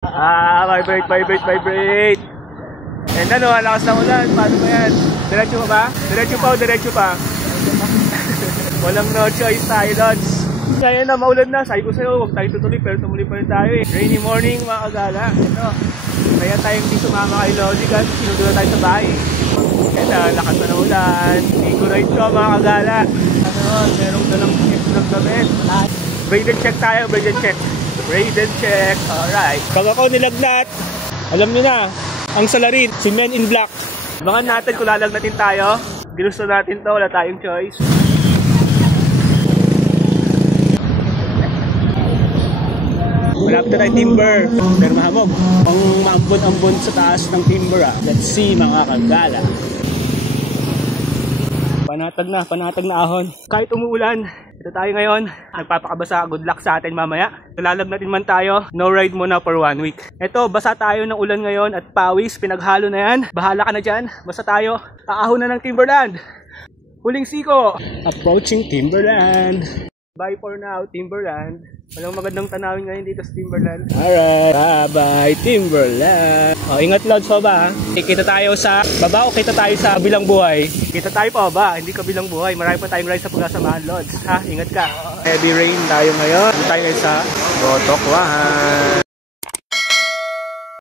Vibrate, vibrate, vibrate. And ano, lakas ng ulan. Paano ba yan? Diretso pa ba? Diretso pa o diretso pa? Walang no choice tayo, Lods. Ngayon na, maulan na. Sabi ko sa'yo, huwag tayo tutuloy, pero tumuloy pa rin tayo eh. Rainy morning, mga kagala. Ito, kaya tayo hindi sumama kay Lodi kasi sinunod tayo sa bahay. Ito, lakas na ng ulan. Eco ride ko, mga kagala. Ano, merong dalang shift ng damit. Braided check tayo, braided check. Braided check, alright. Pag ako nilagnat, alam nyo na, ang salarin, si Men in Black. Abangan natin kung lalagnatin tayo. Ginusto natin to, wala tayong choice. Malapit na tayo timber, pero mahamog. Ang maambon-ambon sa taas ng timber ah. Let's see mga kagala. Panatag na ahon. Kahit umuulan, ito tayo ngayon. Nagpapakabasa, good luck sa atin mamaya. Lalagnatin man tayo, no ride muna for 1 week. Ito, basa tayo ng ulan ngayon at pawis, pinaghalo na yan. Bahala ka na dyan, basta tayo. Aahon na ng Timberland. Huling siko. Approaching Timberland. Bye for now, Timberland. Walang magandang tanawin ngayon dito sa Timberland. Alright, bye Timberland. O, ingat Lods pa ba? Kita tayo sa baba o kita tayo sa kabilang buhay? Kita tayo pa ba? Hindi kabilang buhay. Marami pa tayong ride sa pagkasamahan, Lods. Ha, ingat ka. Heavy rain tayo ngayon. Dito tayo sa Botokwahan.